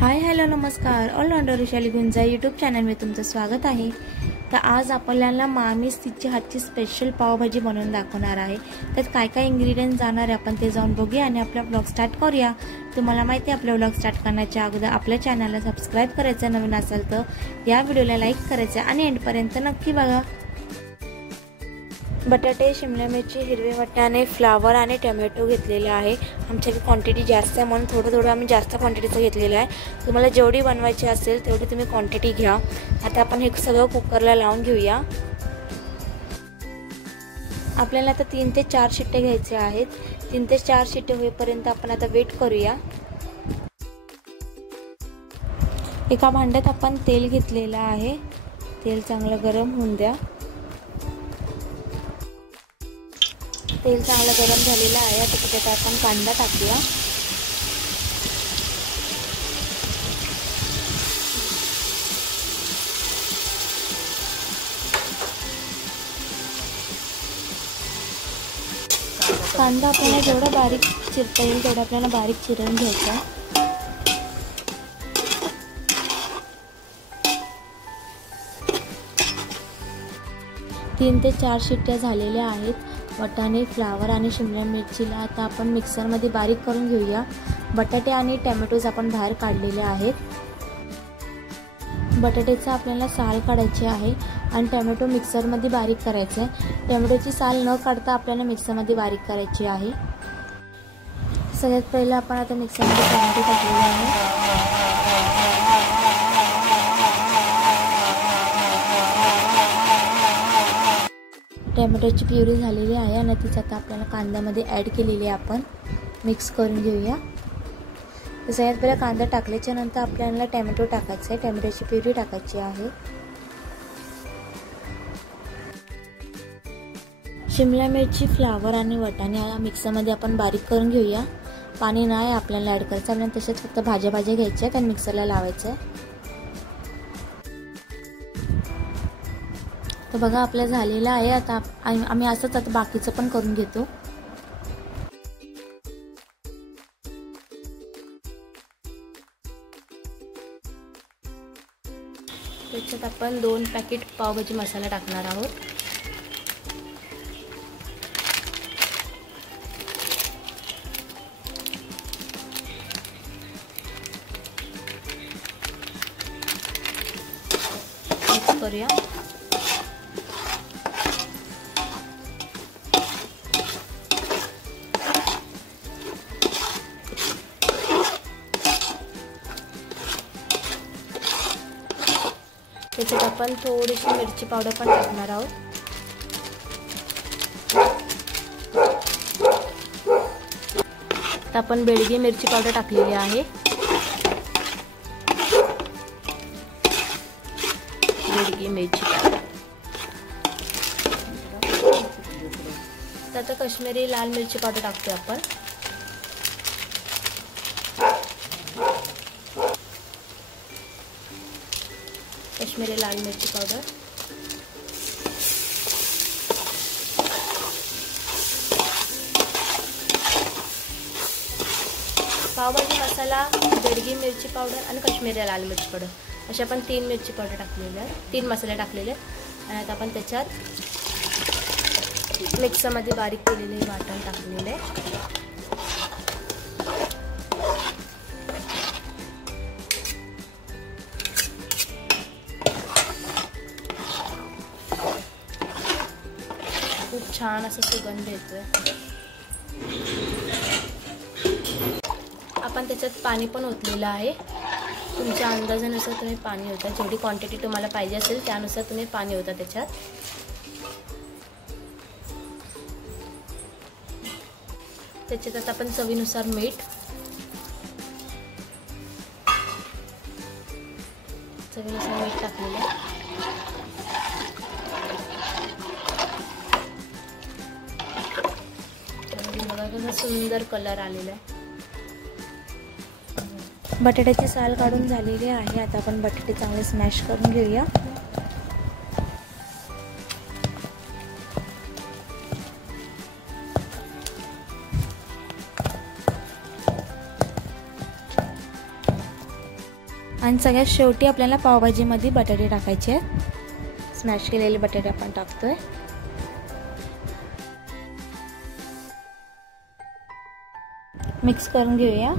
Hi hello नमस्कार. All-rounder Vaishali गुंजा YouTube channel में तुमचं स्वागत आहे. तर आज आपल्याला मामीच तिची हातची स्पेशल पावभाजी बनवून दाखवणार आहे. त्यात काय काय इन्ग्रेडियंट्स जाणार आहे आपण ते जाऊन बघूया आणि आपला ब्लॉग स्टार्ट करूया. तुम्हाला माहिती आहे आपला ब्लॉग स्टार्ट करण्याच्या अगोदर आपल्या चॅनलला सबस्क्राइब करायचं, नवीन असेल तर या व्हिडिओला लाईक करायचं आणि एंडपर्यंत नक्की बघा. बटाटे, शिमला मिरची, हिरवे वाटाणे, फ्लावर आणि टोमॅटो घेतलेला आहे. आमच्याकडे क्वांटिटी जास्त आहे म्हणून थोडं आम्ही जास्त क्वांटिटीचं घेतलेलं आहे. तुम्हाला जेवढी बनवायची असेल तेवढी तुम्ही क्वांटिटी घ्या. आता आपण हे सगळं कुकरला लावून घेऊया. आपल्याला आता 3 ते 4 शिट्टे घ्यायचे आहेत. 3 ते 4 शिट्टे होईपर्यंत आपण आता वेट करूया. एका भांड्यात आपण तेल घेतलेलं आहे. तेल चांगलं गरम होऊन द्या. तेल चांगलं गरम झालेलं आहे. आता त्याच्यात आपण कांदा टाकूया. कांदा आपल्याला जेवढा बारीक चिरता येईल तेवढा आपल्याला बारीक चिरून घ्यायचा. तीन ते 4 शिट्ट्या झालेल्या आहेत. वाटाणे, फ्लावर आणि शिमला मिरचीला आता आपण मिक्सरमध्ये बारीक करून घेऊया. बटाटे आणि टोमॅटोज आपण बाहेर काढलेले आहेत. बटाट्याचा आपल्याला साल काढायचे आहे आणि टोमॅटो मिक्सरमध्ये बारीक करायचे आहे. टोमॅटोची साल न काढता आपल्याला मिक्सरमध्ये बारीक करायची आहे. सगळ्यात पहिलं आपण आता मिक्सरमध्ये टोमॅटो टाकलेले आहे. टोमॅटोची प्युरी झालेली आहे आणि तीच आता आपल्याला कांद्यामध्ये ॲड केलेली आहे. आपण मिक्स करून घेऊया. सगळ्यात पहिला कांदा टाकल्याच्या नंतर आपल्याला टोमॅटो टाकायचा आहे. टोमॅटोची प्युरी टाकायची आहे. शिमला मिरची, फ्लावर आणि वाटाणे मिक्सरमध्ये आपण बारीक करून घेऊया. पाणी नाही आपल्याला ॲड करायचं. आपल्याला तसेच फक्त भाज्या घ्यायच्या आहेत आणि मिक्सरला लावायचं आहे. तर बघा आपलं झालेलं आहे. आता आम्ही असंच आता बाकीचं पण करून घेतो. त्याच्यात आपण 2 पॅकेट पावभाजी मसाला टाकणार आहोत. मिक्स करूया. त्याच्यात आपण थोडीशी मिरची पावडर पण टाकणार आहोत. आता आपण बेडगी मिरची पावडर टाकलेली आहे. बेडगी मिरची पावडर. आता काश्मीरी लाल मिरची पावडर टाकतोय आपण. काश्मीरी लाल मिरची पावडर. पावभाजी मसाला, बेडगी मिरची पावडर आणि काश्मीरी लाल मिरची पावडर अशा आपण 3 मिरची पावडर टाकलेल्या आहेत. 3 मसाले टाकलेले आहेत. आणि आता आपण त्याच्यात मिक्सरमध्ये बारीक केलेले वाटण टाकलेले आहे. खूप छान असं सुगंध येतोय. आपण त्याच्यात पाणी पण ओतलेलं आहे. तुमच्या अंदाजानुसार तुम्ही पाणी ओता. जेवढी क्वांटिटी तुम्हाला पाहिजे असेल त्यानुसार तुम्ही पाणी ओता त्याच्यात. त्याच्यात आता आपण चवीनुसार मीठ. चवीनुसार मीठ टाकलेलं आहे. बघा सुंदर कलर आलेला आहे. बटाट्याची साल काढून झालेली आहे. आता आपण बटाटे चांगले स्मॅश करून घेऊया. आणि सगळ्यात शेवटी आपल्याला पावभाजीमध्ये बटाटे टाकायचे आहेत. स्मॅश केलेले बटाटे आपण टाकतोय. मिक्स करून घेऊया.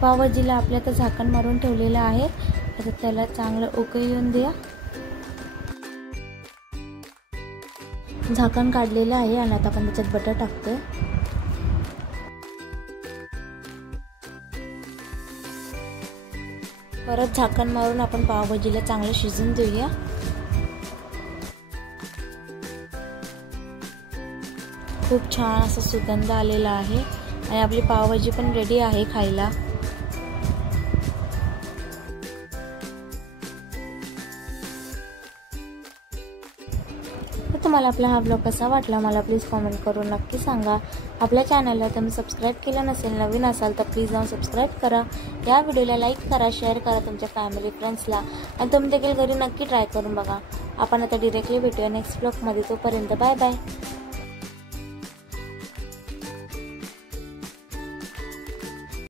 पावभाजीला आपल्या तर झाकण मारून ठेवलेलं आहे. आता त्याला चांगलं उकळी येऊन द्या. झाकण काढलेलं आहे आणि आता आपण त्याच्यात बटर टाकतोय. परत झाकण मारून आपण पावभाजीला चांगलं शिजून देऊया. खूप छान असा सुगंध आलेला आहे आणि आपली पावभाजी पण रेडी आहे खायला. तुम्हाला आपला हा ब्लॉग कसा वाटला मला प्लीज कमेंट करून नक्की सांगा. आपल्या चॅनलला तुम्ही सबस्क्राईब केलं नसेल, नवीन असाल तर प्लीज जाऊन सबस्क्राईब करा. या व्हिडिओला लाईक करा, शेअर करा तुमच्या फॅमिली फ्रेंड्सला आणि तुम्ही देखील घरी नक्की ट्राय करून बघा. आपण आता डिरेक्टली भेटूया नेक्स्ट ब्लॉगमध्ये. तोपर्यंत बाय बाय.